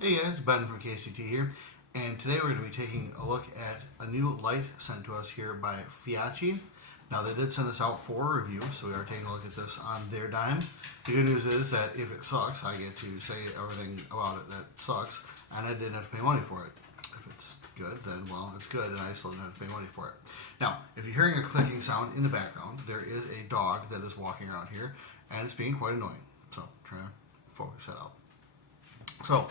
Hey guys, Ben from KCT here, and today we're going to be taking a look at a new light sent to us here by Feyachi. Now they did send this out for a review, so we are taking a look at this on their dime. The good news is that if it sucks, I get to say everything about it that sucks, and I didn't have to pay money for it. If it's good, then well, it's good, and I still didn't have to pay money for it. Now, if you're hearing a clicking sound in the background, there is a dog that is walking around here, and it's being quite annoying. So, trying to focus that out. So,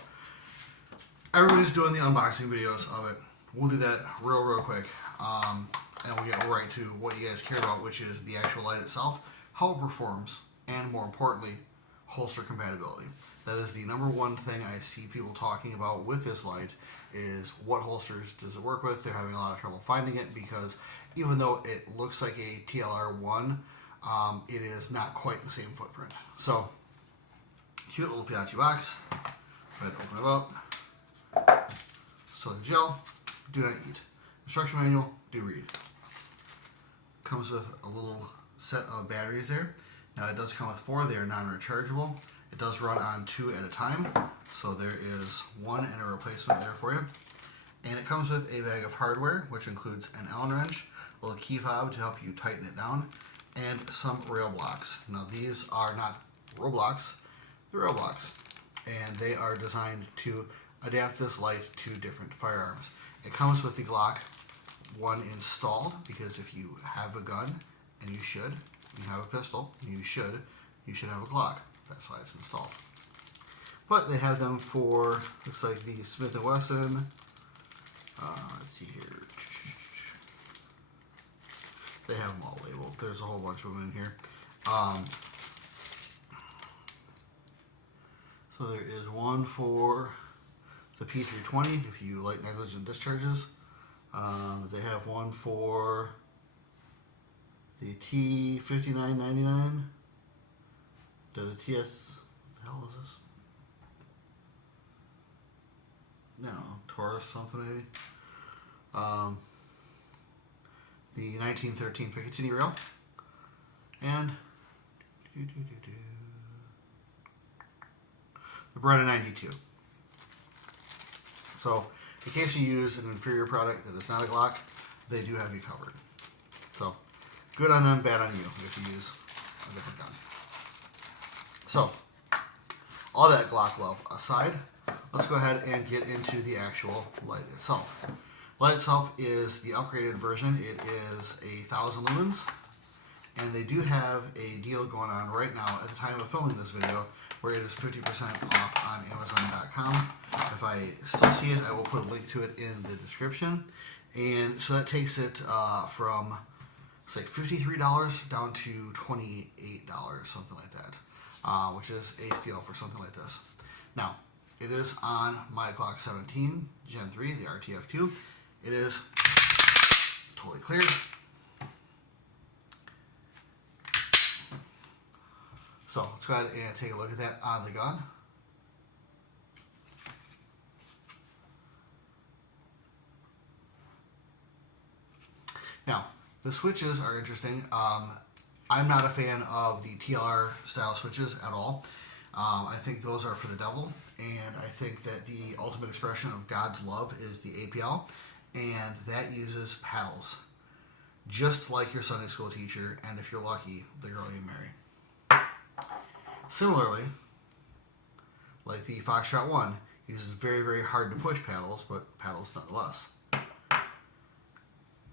everybody's doing the unboxing videos of it. We'll do that real quick. And we'll get right to what you guys care about, which is the actual light itself, how it performs, and more importantly, holster compatibility. That is the number one thing I see people talking about with this light is what holsters does it work with. They're having a lot of trouble finding it because even though it looks like a TLR1, it is not quite the same footprint. So, cute little Feyachi box. Go ahead and open it up. Silicone gel, do not eat. Instruction manual, do read. Comes with a little set of batteries there. Now it does come with 4, they are non-rechargeable. It does run on 2 at a time, so there is one and a replacement there for you. And it comes with a bag of hardware, which includes an Allen wrench, a little key fob to help you tighten it down, and some rail blocks. Now these are not Roblox, they're rail blocks, and they are designed to adapt this light to different firearms. It comes with the Glock 1 installed because if you have a gun, and you should, you have a pistol, you should have a Glock. That's why it's installed. But they have them for, looks like the Smith & Wesson. Let's see here. They have them all labeled. There's a whole bunch of them in here. So there is one for the P320 if you like negligent discharges. They have one for the T5999. The TS, what the hell is this? No, Taurus something maybe. The 1913 Picatinny rail. And the Beretta 92. So, in case you use an inferior product that is not a Glock, they do have you covered. So, good on them, bad on you if you use a different gun. So, all that Glock love aside, let's go ahead and get into the actual light itself. Light itself is the upgraded version. It is 1,000 lumens, and they do have a deal going on right now at the time of filming this video where it is 50% off on Amazon.com. If I still see it, I will put a link to it in the description. And so that takes it from, it's like $53 down to $28, something like that, which is a steal for something like this. Now, it is on my Glock 17 Gen 3, the RTF2. It is totally clear. So let's go ahead and take a look at that on the gun. Now, the switches are interesting. I'm not a fan of the TLR style switches at all. I think those are for the devil, and I think that the ultimate expression of God's love is the APL, and that uses paddles, just like your Sunday school teacher, and if you're lucky, the girl you marry. Similarly, like the Foxtrot 1 uses very hard to push paddles, but paddles nonetheless.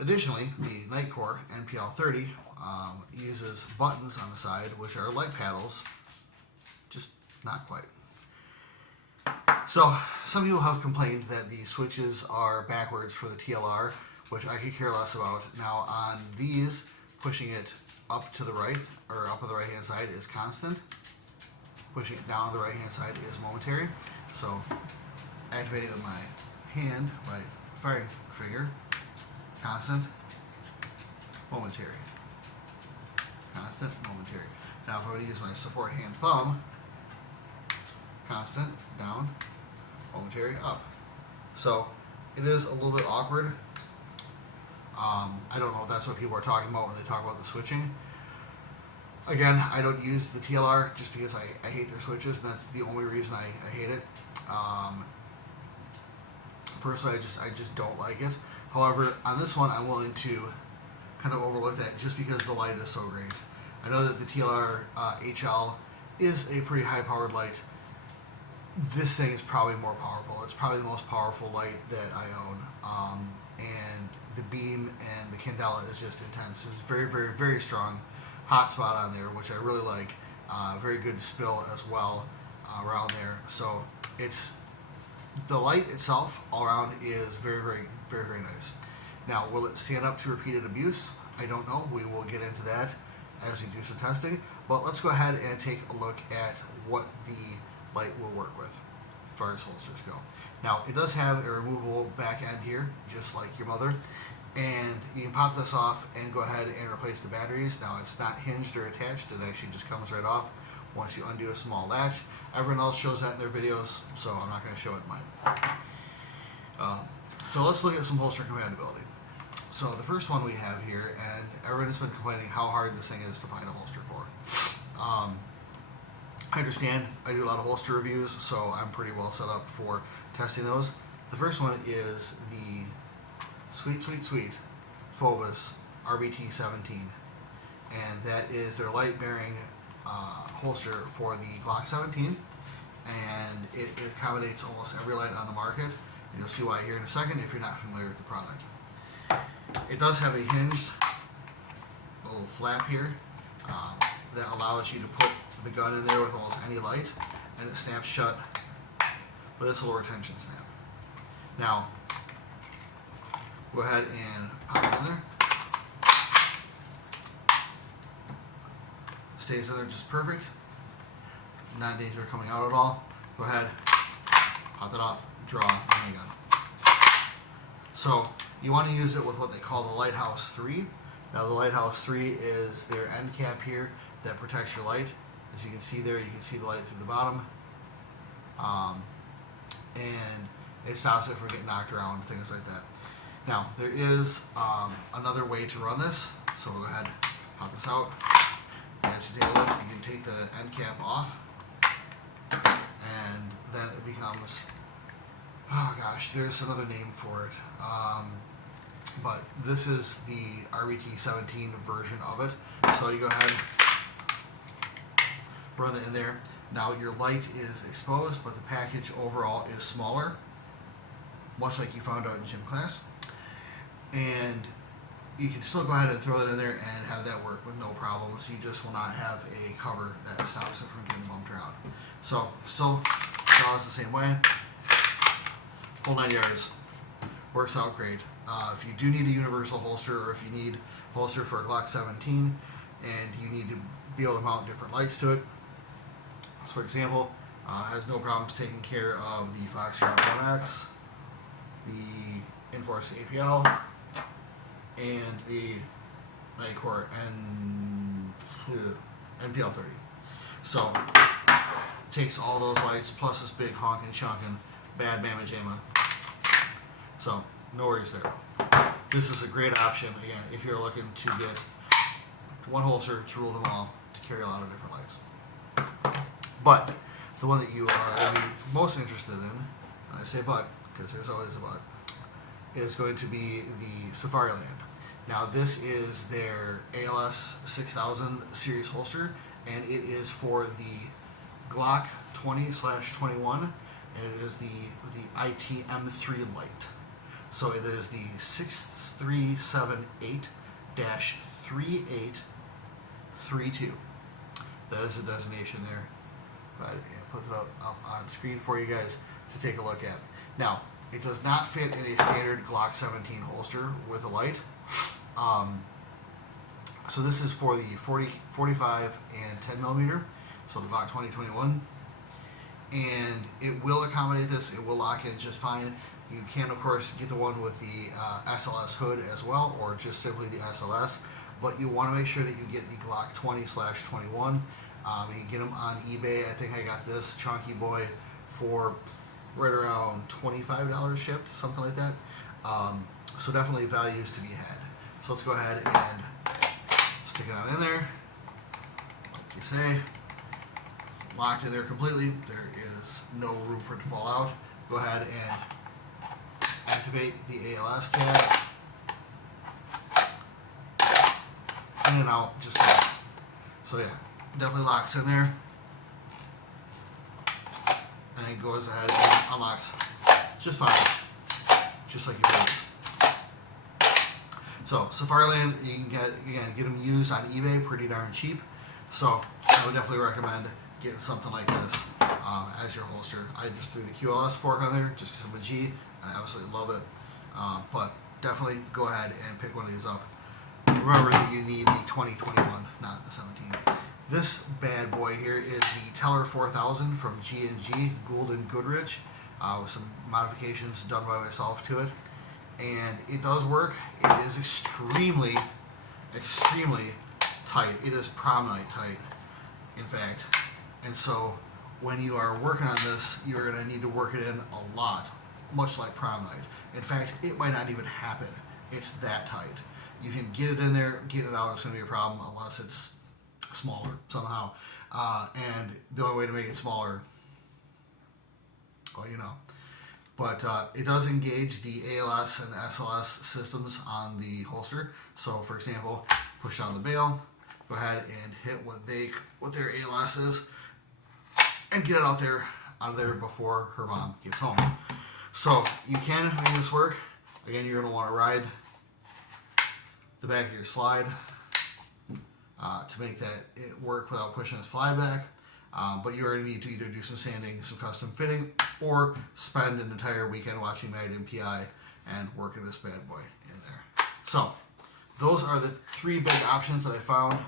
Additionally, the Nightcore NPL-30 uses buttons on the side, which are like paddles, just not quite. So, some people have complained that the switches are backwards for the TLR, which I could care less about. Now, on these, pushing it up to the right, or up on the right-hand side is constant. Pushing it down on the right-hand side is momentary. So, activating with my hand, my firing finger, constant, momentary. Constant, momentary. Now, if I'm going to use my support hand thumb, constant, down, momentary, up. So, it is a little bit awkward. I don't know if that's what people are talking about when they talk about the switching. Again, I don't use the TLR just because I hate their switches, and that's the only reason I hate it. personally, I just don't like it. However, on this one, I'm willing to kind of overlook that just because the light is so great. I know that the TLR HL is a pretty high-powered light. This thing is probably more powerful. It's probably the most powerful light that I own. And the beam and the candela is just intense. It's very, very, very strong hot spot on there, which I really like. Very good spill as well around there. So it's the light itself all around is very, very, very, very nice. Now, will it stand up to repeated abuse? I don't know. We will get into that as we do some testing. But let's go ahead and take a look at what the light will work with as far as holsters go. Now, it does have a removable back end here, just like your mother. And you can pop this off and go ahead and replace the batteries. Now, it's not hinged or attached. It actually just comes right off once you undo a small latch. Everyone else shows that in their videos, so I'm not going to show it in mine. So let's look at some holster compatibility. So the first one we have here, and everyone has been complaining how hard this thing is to find a holster for. I understand. I do a lot of holster reviews, so I'm pretty well set up for testing those. The first one is the sweet Phobos RBT-17, and that is their light-bearing holster for the Glock 17, and it accommodates almost every light on the market. And you'll see why here in a second if you're not familiar with the product. It does have a hinged little flap here that allows you to put the gun in there with almost any light, and it snaps shut with this little retention snap. Now, go ahead and pop it in there. Stays in there just perfect. Not danger coming out at all. Go ahead, pop it off, draw, and you're done. So, you want to use it with what they call the Lighthouse 3. Now, the Lighthouse 3 is their end cap here that protects your light. As you can see there, you can see the light through the bottom. And it stops it from getting knocked around and things like that. Now, there is another way to run this. So we'll go ahead and pop this out. And as you take a look, you can take the end cap off. And then it becomes, oh gosh, there's another name for it. But this is the RBT-17 version of it. So you go ahead, run it in there. Now your light is exposed, but the package overall is smaller, much like you found out in gym class. And you can still go ahead and throw that in there and have that work with no problems. You just will not have a cover that stops it from getting bumped around. So still draws the same way. Full 9 yards. Works out great. If you do need a universal holster, or if you need a holster for a Glock 17 and you need to be able to mount different lights to it, so for example, has no problems taking care of the Foxtrot 1X, the Enforce APL, and the Nightcore NPL 30. So takes all those lights plus this big honkin' chunkin' bad mamma jamma. So no worries there. This is a great option again if you're looking to get one holster to rule them all to carry a lot of different lights. But the one that you are going to be most interested in, and I say but because there's always a but, is going to be the Safariland. Now this is their ALS 6000 series holster, and it is for the Glock 20/21, and it is the ITM3 light. So it is the 6378-3832. That is the designation there. But it puts it up on screen for you guys to take a look at. Now, it does not fit in a standard Glock 17 holster with a light. So this is for the 40, 45, and 10 millimeter. So the Glock 20/21. And it will accommodate this. It will lock in just fine. You can, of course, get the one with the SLS hood as well, or just simply the SLS. But you want to make sure that you get the Glock 20/21. You can get them on eBay. I think I got this chunky boy for right around $25 shipped, something like that. So definitely values to be had. So let's go ahead and stick it on in there. Like you say, it's locked in there completely. There is no room for it to fall out. Go ahead and activate the ALS tab, in and out, just like that. So yeah, definitely locks in there, and it goes ahead and unlocks just fine, just like your brakes. So Safariland, you can get them used on eBay pretty darn cheap. So I would definitely recommend getting something like this as your holster. I just threw the QLS fork on there just because I'm a G, and I absolutely love it. But definitely go ahead and pick one of these up. Remember that you need the 2021, not the 17. This bad boy here is the Teller 4000 from G&G, Gould & Goodrich, with some modifications done by myself to it. And it does work. It is extremely, extremely tight. It is prom night tight, in fact. And so when you are working on this, you're going to need to work it in a lot, much like prom night. In fact, it might not even happen. It's that tight. You can get it in there, get it out, it's going to be a problem unless it's smaller somehow. And the only way to make it smaller, well, you know. But it does engage the ALS and SLS systems on the holster. So, for example, push down the bail, go ahead and hit what their ALS is, and get it out of there before her mom gets home. So you can make this work. Again, you're going to want to ride the back of your slide to make it work without pushing the slide back. But you already need to either do some sanding, some custom fitting, or spend an entire weekend watching Mad MPI and working this bad boy in there. So those are the three big options that I found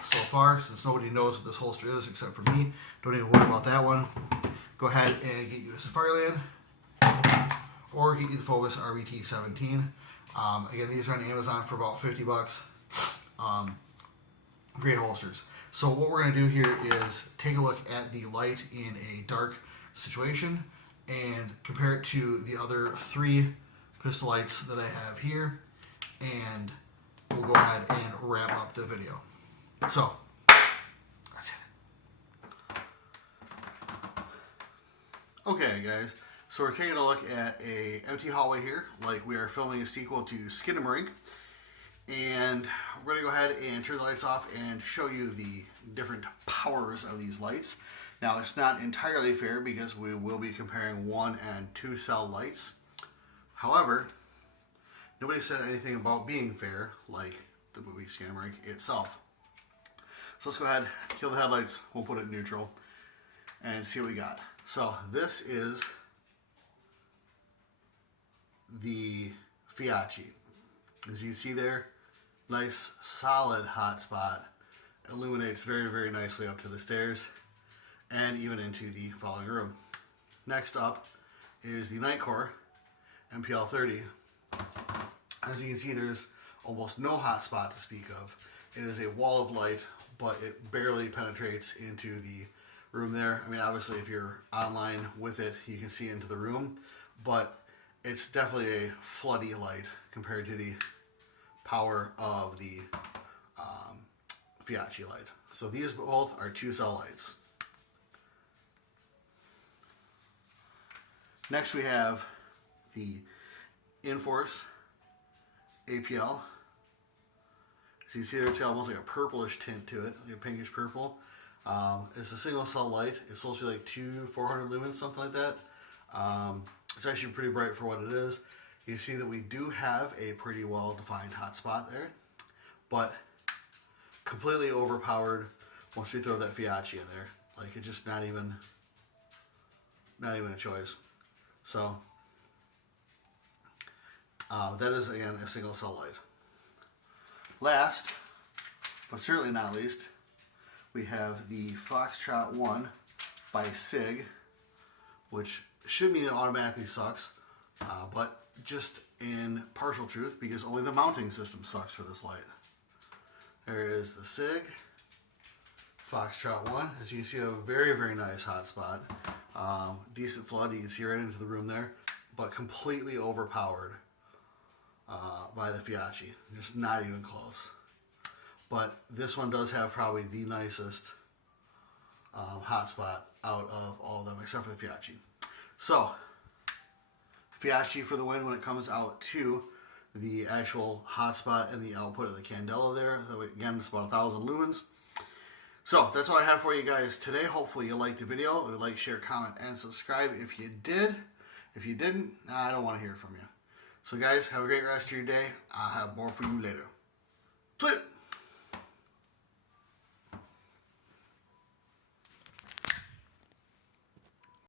so far. Since nobody knows what this holster is except for me, don't even worry about that one. Go ahead and get you a Safariland, or get you the Phobos RBT 17. Again, these are on Amazon for about $50. Great holsters. So what we're going to do here is take a look at the light in a dark situation and compare it to the other three pistol lights that I have here, and we'll go ahead and wrap up the video. So that's it. Okay, guys. So we're taking a look at a empty hallway here, like we are filming a sequel to Skinamarink. And we're going to go ahead and turn the lights off and show you the different powers of these lights. Now, it's not entirely fair because we will be comparing 1 and 2 cell lights. However, nobody said anything about being fair like the movie Skinamarink itself. So let's go ahead, kill the headlights, we'll put it in neutral, and see what we got. So this is the Feyachi. As you see there, nice solid hot spot, illuminates very, very nicely up to the stairs and even into the following room. Next up is the Nightcore MPL-30. As you can see, there's almost no hot spot to speak of. It is a wall of light, but it barely penetrates into the room there. I mean, obviously if you're online with it, you can see into the room, but it's definitely a floody light compared to the power of the Feyachi light. So these both are 2 cell lights. Next we have the Inforce APL. So you see there, it's almost like a purplish tint to it, like a pinkish purple. It's a single cell light. It's supposed to be like 400 lumens, something like that. It's actually pretty bright for what it is. You see that we do have a pretty well defined hot spot there, but completely overpowered once we throw that Feyachi in there. Like, it's just not even a choice. So that is, again, a single cell light. Last, but certainly not least, we have the Foxtrot 1 by SIG, which should mean it automatically sucks, but just in partial truth, because only the mounting system sucks for this light. There is the SIG Foxtrot 1. As you can see, a very, very nice hot spot. Decent flood, you can see right into the room there, but completely overpowered by the Feyachi. Just not even close. But this one does have probably the nicest hot spot out of all of them, except for the Feyachi. So, Feyachi for the win when it comes out to the actual hotspot and the output of the candela there. Again, it's about 1,000 lumens. So that's all I have for you guys today. Hopefully you liked the video. Like, share, comment, and subscribe if you did. If you didn't, I don't want to hear from you. So guys, have a great rest of your day. I'll have more for you later.